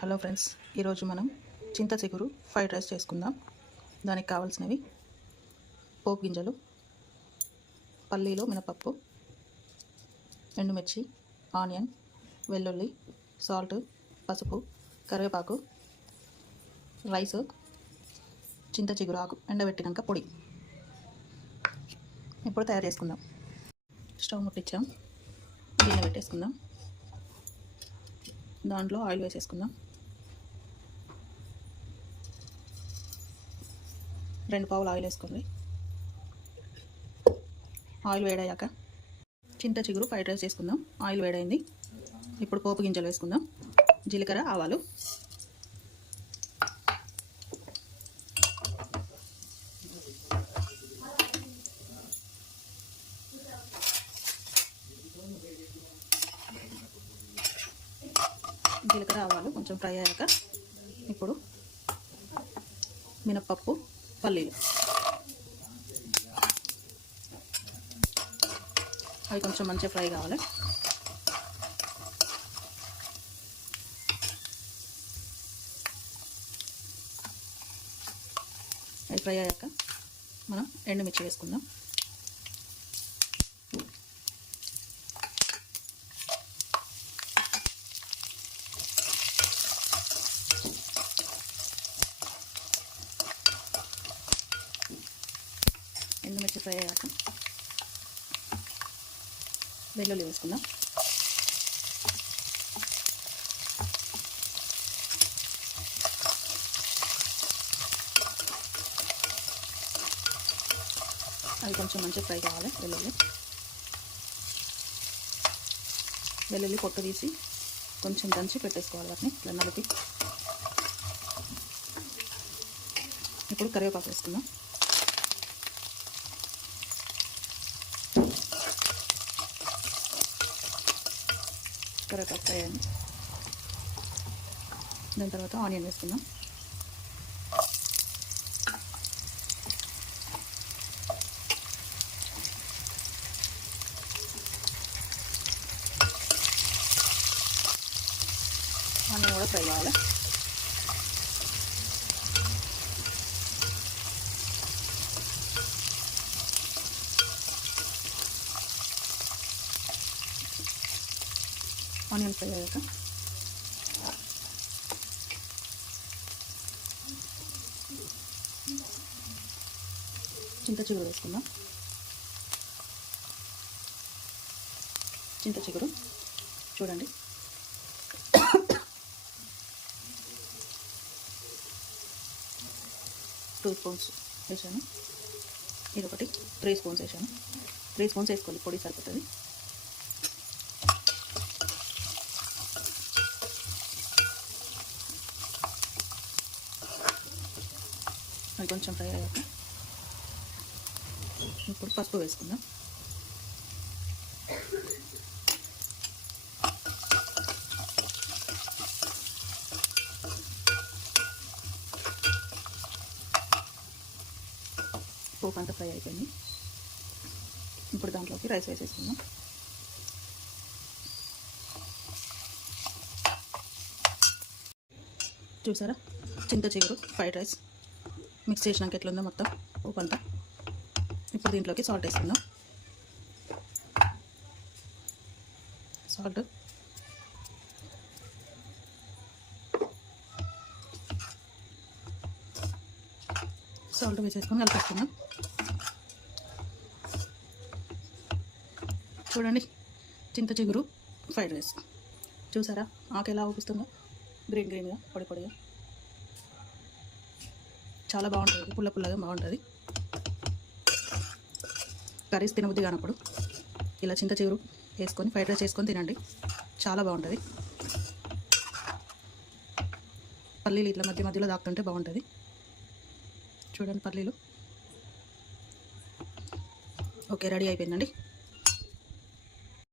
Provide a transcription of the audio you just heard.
Hello friends, ఈరోజు మనం చింత చిగురు ఫ్రైడ్ రైస్ చేసుకుందాం. దానికి కావాల్సినవి పోపు గింజలు, పల్లీలు, మినపప్పు, ఎండుమిర్చి, ఆనియన్, వెల్లుల్లి, సాల్ట్, పసుపు, కరివేపాకు, రైస్, చింత చిగురు ఆకు ఎండబెట్టినాక పొడి. ఇప్పుడు తయారు చేసుకుందాం. స్టవ్ ముట్టించాం, గిన్నె పెట్టేసుకుందాం. దాంట్లో ఆయిల్ వేసేసుకుందాం. 2 పావులు ఆయిల్ వేసుకోండి. ఆయిల్ వేడయ్యాక చింత చిగురు ఫ్రైడ్ రైస్ చేసుకుందాం. ఆయిల్ వేడైంది. ఇప్పుడు పోపు గింజలు వేసుకుందాం. జీలకర్ర, ఆవాలు, కొంచెం ఫ్రై అయ్యాక ఇప్పుడు మినపప్పు, పల్లీలు అవి కొంచెం మంచిగా ఫ్రై కావాలి. అవి ఫ్రై అయ్యాక మనం ఎండుమిర్చి వేసుకుందాం. ఎండుమిర్చి ఫ్రై అయ్యాక వెల్లుల్లి వేసుకుందాం. అవి కొంచెం మంచిగా ఫ్రై కావాలి. వెల్లుల్లి పొట్టు తీసి కొంచెం దంచి పెట్టేసుకోవాలి. వాటిని ఇట్లా నలిపి. ఇప్పుడు కరివేపాకు వేసుకుందాం. కరివేపాకు ఫ్రై అయింది. దాని తర్వాత ఆనియన్ వేసుకుందాం. ఆనియన్ కూడా ఫ్రై కావాలి. ఆనియన్ ఫ్రై అయ్యాక చింత చిగురు వేసుకుందాం. చింత చిగురు చూడండి, 2 స్పూన్స్ వేసాను. ఇదొకటి 3 స్పూన్స్ వేసాను. 3 స్పూన్స్ వేసుకోవాలి, పొడి సరిపోతుంది. అది కొంచెం ఫ్రై అయ్యాక ఇప్పుడు పసుపు వేసుకుందాం. పోపు అంతా ఫ్రై అయిపోయింది. ఇప్పుడు దాంట్లోకి రైస్ వేసేసుకుందాం. చూసారా, చింత చిగురు ఫ్రైడ్ రైస్ మిక్స్ చేసినాక ఎట్లుందో మొత్తం పోపు అంతా. ఇప్పుడు దీంట్లోకి సాల్ట్ వేసుకుందాం. సాల్ట్ వేసేసుకొని కలిపేసుకుందాం. చూడండి, చింత చిగురు ఫ్రైడ్ రైస్. చూసారా ఆకు ఎలా ఊపిస్తుందో, గ్రీన్గా పొడి పొడిగా. చాలా బాగుంటుంది, పుల్ల పుల్లగా బాగుంటుంది. కర్రీస్ తినబుద్ధి కానప్పుడు ఇలా చింత చిగురు వేసుకొని ఫ్రైడ్ రైస్ చేసుకొని తినండి, చాలా బాగుంటుంది. పల్లీలు ఇట్లా మధ్య మధ్యలో దాక్తుంటే బాగుంటుంది. చూడండి పల్లీలు. ఓకే, రెడీ అయిపోయిందండి.